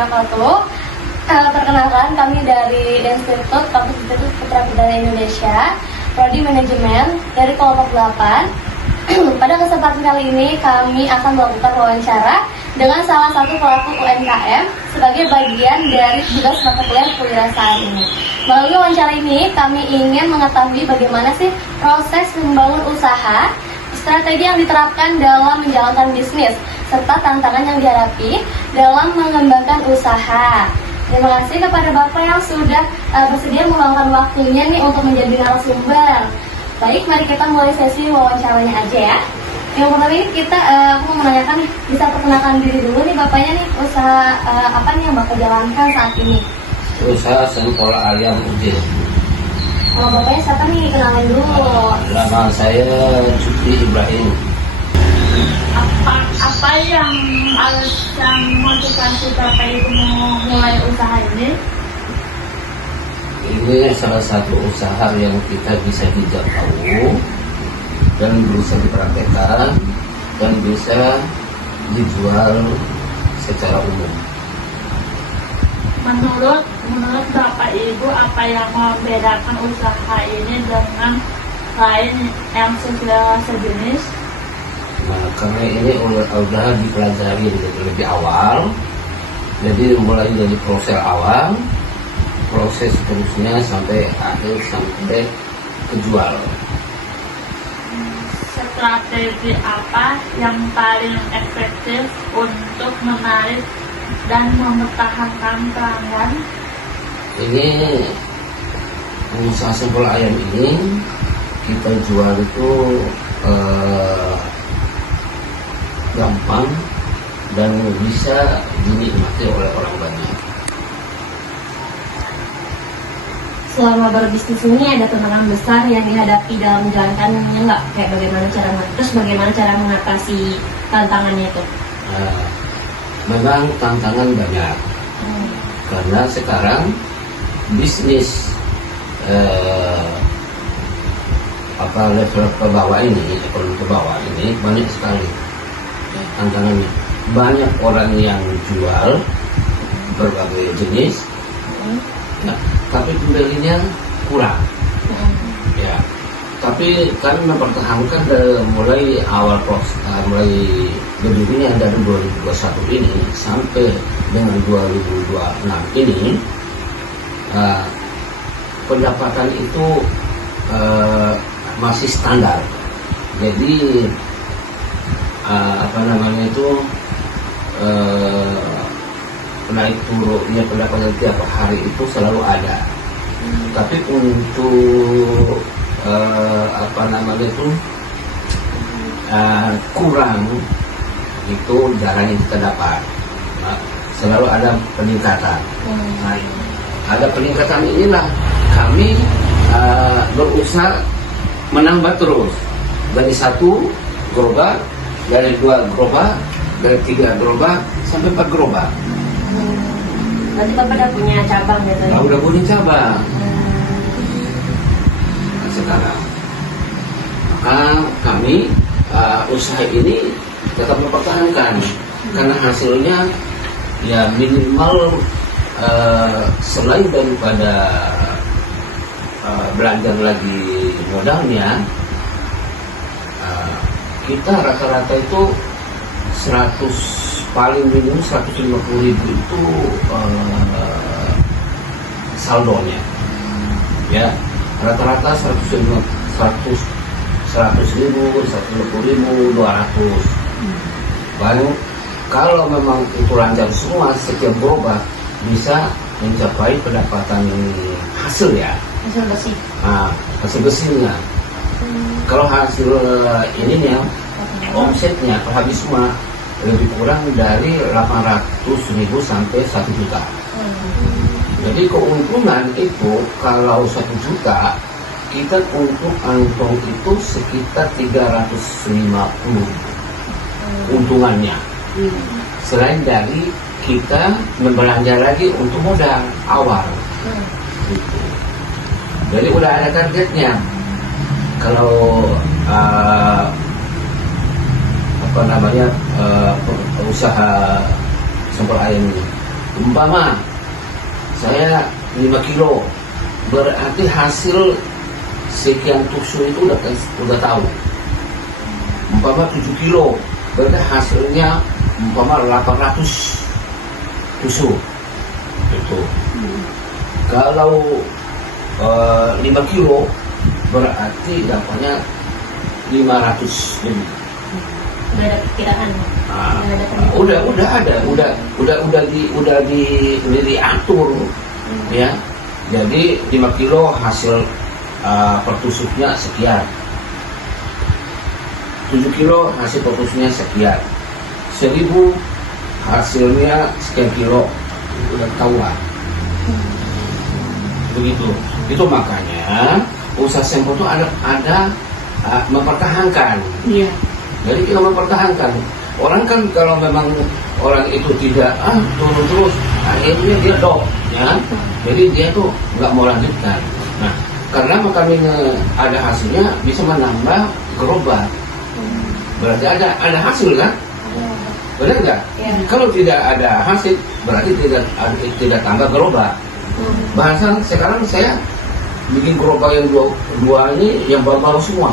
wabarakatuh. Perkenalkan, kami dari Institut Kampus Institut Putra Pidana Indonesia, Prodi Manajemen dari kelompok 8. Pada kesempatan kali ini kami akan melakukan wawancara dengan salah satu pelaku UMKM sebagai bagian dari tugas mata kuliah kewirausahaan ini. Melalui wawancara ini kami ingin mengetahui bagaimana sih proses membangun usaha, strategi yang diterapkan dalam menjalankan bisnis, serta tantangan yang dihadapi dalam mengembangkan usaha. Terima kasih kepada Bapak yang sudah bersedia meluangkan waktunya nih untuk menjadi narasumber. Baik, mari kita mulai sesi wawancaranya aja ya. Yang pertama ini aku mau menanyakan, bisa perkenalkan diri dulu nih Bapaknya nih, usaha apa nih yang Bapak jalankan saat ini? Usaha sampel ayam udin. Kalau Bapaknya siapa nih, kenalin dulu. Nama saya Cukri Ibrahim. Apa yang motivasi Bapak itu mau mulai usaha ini? Ini salah satu usaha yang kita bisa dijangkau dan bisa dipraktekkan dan bisa dijual secara umum. Menurut Bapak Ibu, apa yang membedakan usaha ini dengan lain yang sejenis? Nah, karena ini udah dipelajari lebih awal, jadi mulai dari proses awal, proses terusnya sampai akhir, sampai kejual. Strategi apa yang paling efektif untuk menarik dan mempertahankan pelanggan? Ini usaha sampel ayam ini kita jual itu gampang dan bisa dinikmati oleh orang banyak. Selama berbisnis ini ada tantangan besar yang dihadapi dalam menjalankannya nggak? Kayak bagaimana cara mengatasi tantangannya itu? Memang tantangan banyak, karena sekarang bisnis level ke bawah ini, ekonomi ke bawah ini banyak sekali tantangannya. Banyak orang yang jual berbagai jenis, tapi pembelinya kurang. Ya, tapi kami mempertahankan mulai awal mulai berdirinya dari 2021 ini sampai dengan 2026 ini, pendapatan itu masih standar. Jadi naik turunnya pendapatan tiap hari itu selalu ada. Tapi untuk kurang itu jarang kita dapat. Selalu ada peningkatan. Ada peningkatan inilah kami berusaha menambah terus dari 1 gerobak, dari 2 gerobak, dari 3 gerobak sampai 4 gerobak. Berarti Bapak udah punya cabang gitu ya? Udah punya cabang. Sekarang kami usaha ini tetap mempertahankan karena hasilnya ya minimal selain daripada belajar lagi modalnya, kita rata-rata itu paling minimum 150.000 itu saldonya. Ya, rata-rata 100.000, 150.000, 200. Baru kalau memang itu lancar semua, setiap gerobak bisa mencapai pendapatan hasil ya. Hasil bersih. Hasil bersihnya. Kalau hasil ininya, omsetnya per habis semua lebih kurang dari 800.000 sampai 1 juta. Jadi keuntungan itu kalau 1 juta, kita untuk untung itu sekitar 350 untungannya. Selain dari kita membelanja lagi untuk modal awal. Gitu. Jadi udah ada targetnya. Kalau usaha sampel ayam ini Umpama saya 5 kilo, berarti hasil sekian tusuk itu udah tahu. Umpama 7 kilo, berarti hasilnya umpama 800 tusuk. Itu. Kalau 5 kilo, berarti dapatnya 500 lebih. Udah ada perkiraan. Nah, Udah ada perhitungan. udah diatur ya. Jadi 5 kilo hasil per tusuknya sekian. 7 kilo hasil per tusuknya sekian. 1000 hasilnya sekian kilo, udah tahuan. Begitu. Itu makanya usaha Sempo itu ada mempertahankan. Iya. Jadi kita mempertahankan. Orang kan kalau memang orang itu tidak turun terus, akhirnya dia drop, ya. Jadi dia tuh nggak mau lanjutkan. Nah, karena kami ada hasilnya bisa menambah gerobak. Berarti ada hasil kan? Benar nggak? Iya. Kalau tidak ada hasil, berarti tidak tambah gerobak. Bahasa sekarang saya bikin gerobak yang dua ini yang baru-baru semua.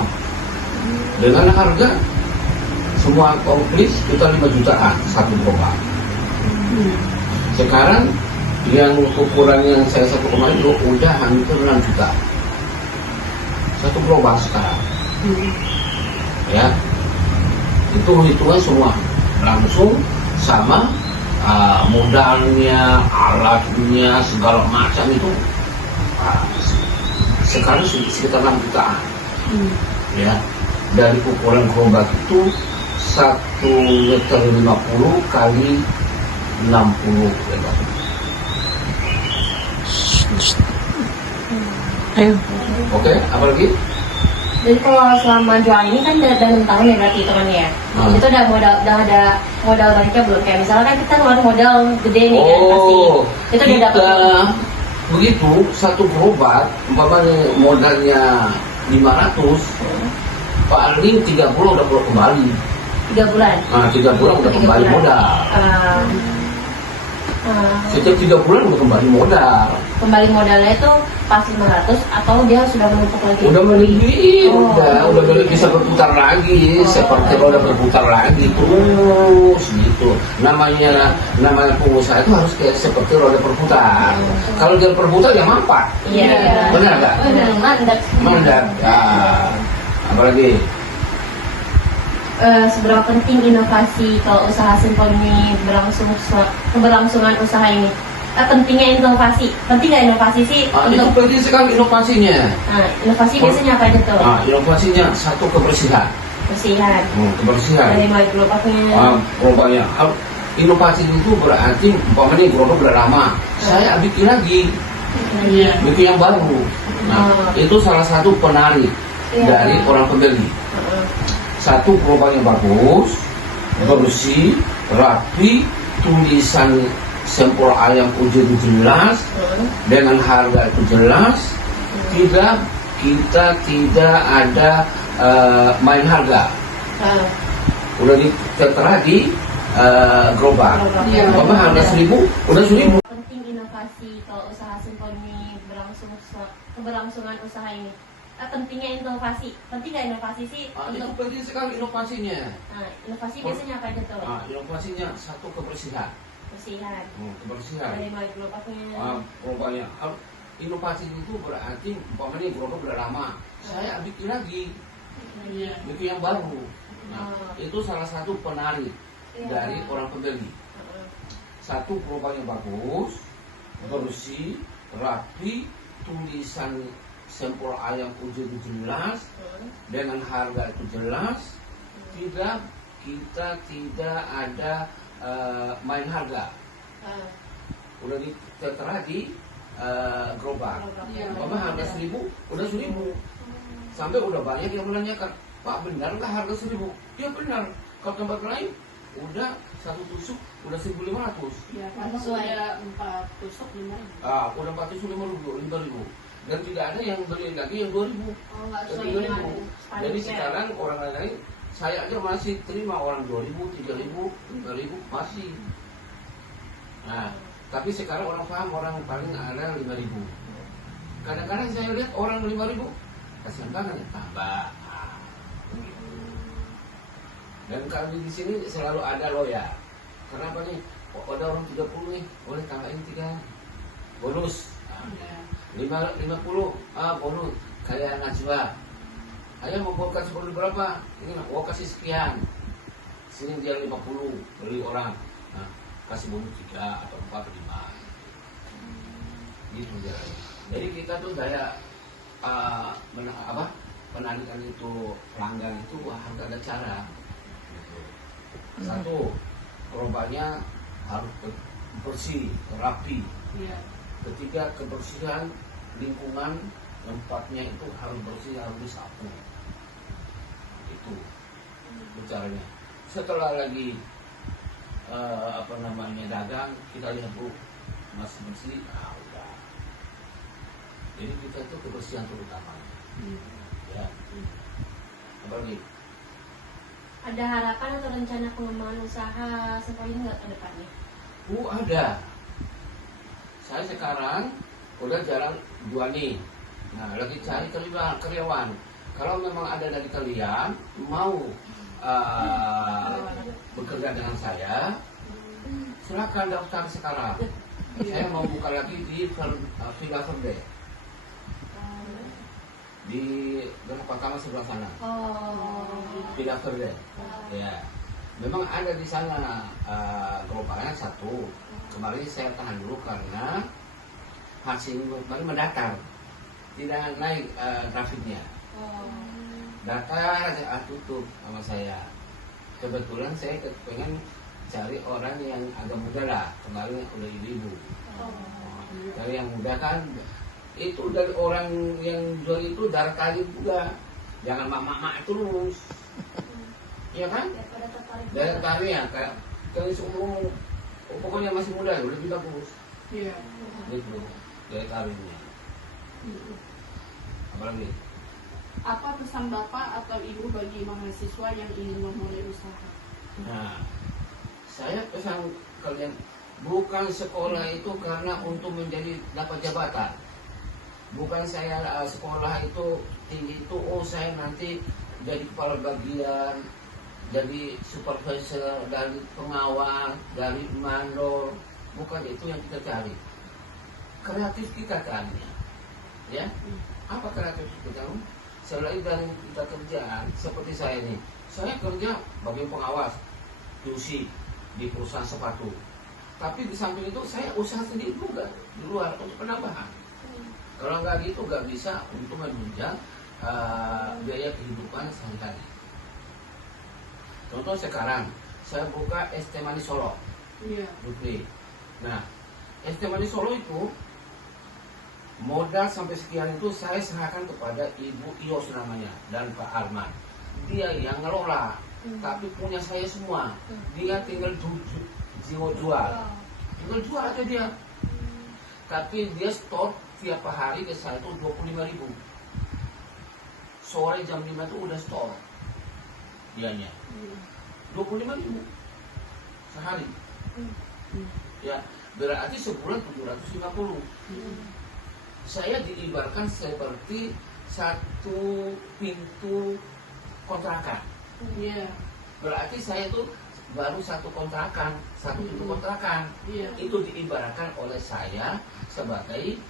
Dengan harga semua komplit kita 5 jutaan satu gerobak. Sekarang yang ukuran yang saya satu kemarin itu udah hampir 6 juta satu gerobak sekarang. Ya, itu hitungan semua langsung sama modalnya, alatnya, segala macam itu sekarang sekitar 6 jutaan. Ya, dari ukuran gerobak itu 1,50 meter kali 60 lebar. Ayo. Oke, apa lagi? Jadi kalau selama jual ini kan udah 6 tahun ya berarti hitungannya ya. Itu udah ada modal baliknya belum? Kayak misalnya kan kita ngeluarin modal gede nih kan pasti. Itu udah dapat. Begitu satu gerobak umpamanya modalnya 500, paling 3 bulan udah keluar kembali. 3 bulan. Nah, 3 bulan udah 3 kembali bulan. modal. Setiap 3 bulan udah kembali modal. Kembali modalnya itu pas 500 atau dia sudah menumpuk lagi? Udah melebihi, Oh. udah bisa berputar lagi, seperti roda berputar lagi terus gitu. Namanya pengusaha itu harus kayak seperti roda berputar. Kalau dia berputar ya mampat. Iya. Benar nggak? Benar, mandat. Mandat. Apalagi? Seberapa penting inovasi kalau usaha Sempo ini keberlangsungan usaha ini? Pentingnya inovasi, penting nggak inovasi sih? Itu penting sekali inovasinya. Nah, inovasi biasanya apa aja tuh? Inovasinya satu kebersihan. Kebersihan. Kebersihan. Dari mulai gerobaknya. Gerobaknya. Inovasi itu berarti umpamanya gerobak udah lama, saya bikin lagi, bikin yang baru. Nah, itu salah satu penarik dari orang pembeli. Satu gerobaknya bagus, bersih, rapi, tulisan Sempo ayam ujian jelas, dengan harga itu jelas, kita tidak ada main harga. Udah tertera di gerobak. Bapak harga 1.000, udah 1.000. Penting inovasi kalau usaha Sempo ini keberlangsungan usaha ini. Pentingnya inovasi, penting nggak inovasi sih? Itu penting sekali inovasinya. Nah, inovasi biasanya apa aja tuh? Inovasinya satu kebersihan. Kebersihan. Kebersihan. Dari mulai gerobaknya. Gerobaknya. Inovasi itu berarti umpamanya gerobak udah lama, saya bikin lagi, bikin yang baru. Nah, itu salah satu penarik dari orang pembeli. Satu gerobaknya bagus, bersih, rapi, tulisan Sempo ayam ujian jelas, dengan harga itu jelas, kita tidak ada main harga. Udah tertera di gerobak. Bapak harga 1.000, udah 1.000. Sampai udah banyak yang menanyakan, Pak benar nggak harga 1.000? Ya benar. Kalau tempat lain udah satu tusuk udah 1.500. Ya, kalau sudah 4 tusuk 5.000. Udah 4 tusuk 5.000. Dan tidak ada yang beli lagi yang 2.000. Nggak Dan sesuai 3.000. Jadi sekarang orang lain saya aja masih terima orang 2.000, 3.000, 3.000 masih. Nah, Tapi sekarang orang paham, orang paling ada 5.000. Kadang-kadang saya lihat orang 5.000, kasihan banget ya, tambah. Dan kami di sini selalu ada loya. Kenapa nih? Oh, ada orang 30 nih, boleh tambahin 3 bonus. 50 bonus. Kayak Najwa, ayah mau kasih bonus berapa? Ini mau kasih sekian. Sini dia 50 beli orang. Nah, kasih bonus 3 atau 4 atau 5. Gitu jalannya. Jadi kita tuh kayak penarikan itu pelanggan itu harus ada cara. Gitu. Satu, gerobaknya harus bersih, rapi. Ketiga, kebersihan lingkungan tempatnya itu harus bersih, harus disapu. Itu caranya. Setelah lagi dagang, kita lihat dulu masih bersih, udah. Jadi kita itu kebersihan terutama. Ya. Apa lagi? Ada harapan atau rencana pengembangan usaha seperti ini nggak ke depannya? Ada. Saya sekarang udah jalan 2 nih. Nah, lagi cari karyawan. Kalau memang ada dari kalian mau bekerja dengan saya, silakan daftar sekarang. Saya mau buka lagi di Villa Verde. Di Gang Pertama sebelah sana. Villa Verde. Ya. Memang ada di sana gerobaknya 1. Kemarin saya tahan dulu karena hasil kemarin mendatar, tidak naik grafiknya. Datar tutup sama saya. Kebetulan saya pengen cari orang yang agak muda lah. Kemarin udah ibu-ibu. Dari yang muda kan itu dari orang yang jual itu darah kali juga. Jangan mak-mak terus. Iya kan? Darah kali ya kayak seumur. Pokoknya masih muda, lebih bagus. Iya. Gitu, dari karirnya. Apalagi? Apa pesan Bapak atau Ibu bagi mahasiswa yang ingin memulai usaha? Nah, saya pesan kalian, bukan sekolah itu karena untuk dapat jabatan. Bukan saya sekolah itu tinggi itu, saya nanti jadi kepala bagian, jadi supervisor, dari pengawal, dari mandor. Bukan itu yang kita cari. Kreatif kita cari. Ya, apa kreatif kita? Selain dari kita kerjaan seperti saya ini, saya kerja bagian pengawas QC di perusahaan sepatu. Tapi di samping itu saya usaha sendiri juga di luar untuk penambahan. Kalau nggak gitu nggak bisa untuk menunjang biaya kehidupan sehari-hari. Contoh sekarang saya buka Es Teh Manis Solo. Iya. Nah, Es Teh Manis Solo itu modal sampai sekian itu saya serahkan kepada Ibu Ios namanya dan Pak Arman. Dia yang ngelola, tapi punya saya semua. Dia tinggal jual. Tinggal jual aja dia. Tapi dia store tiap hari ke saya itu 25.000. Sore jam 5 itu udah store dianya. 25.000 sehari. Ya, berarti sebulan 750. Saya diibaratkan seperti satu pintu kontrakan. Iya. Berarti saya itu baru satu kontrakan, satu pintu kontrakan. Iya. Itu diibaratkan oleh saya sebagai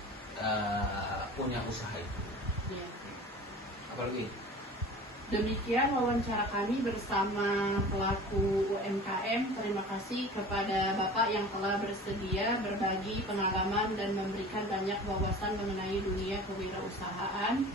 punya usaha itu. Iya. Apalagi? Demikian wawancara kami bersama pelaku UMKM. Terima kasih kepada Bapak yang telah bersedia berbagi pengalaman dan memberikan banyak wawasan mengenai dunia kewirausahaan.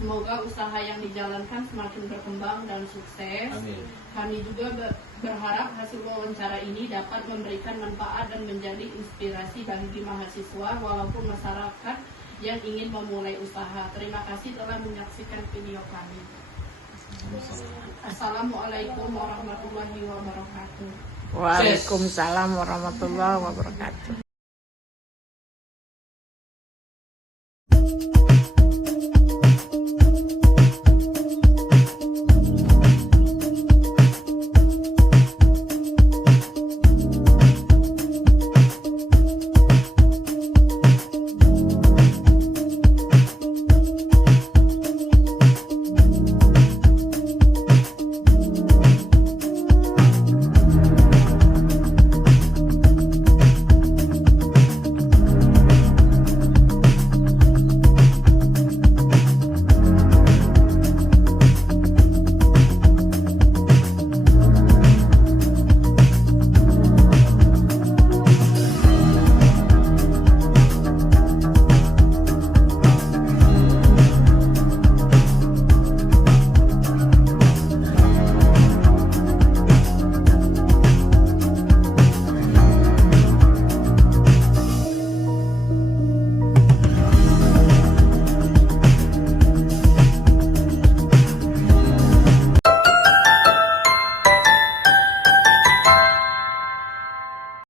Semoga usaha yang dijalankan semakin berkembang dan sukses. Amin. Kami juga berharap hasil wawancara ini dapat memberikan manfaat dan menjadi inspirasi bagi mahasiswa walaupun masyarakat yang ingin memulai usaha. Terima kasih telah menyaksikan video kami. Assalamualaikum warahmatullahi wabarakatuh. Waalaikumsalam warahmatullahi wabarakatuh.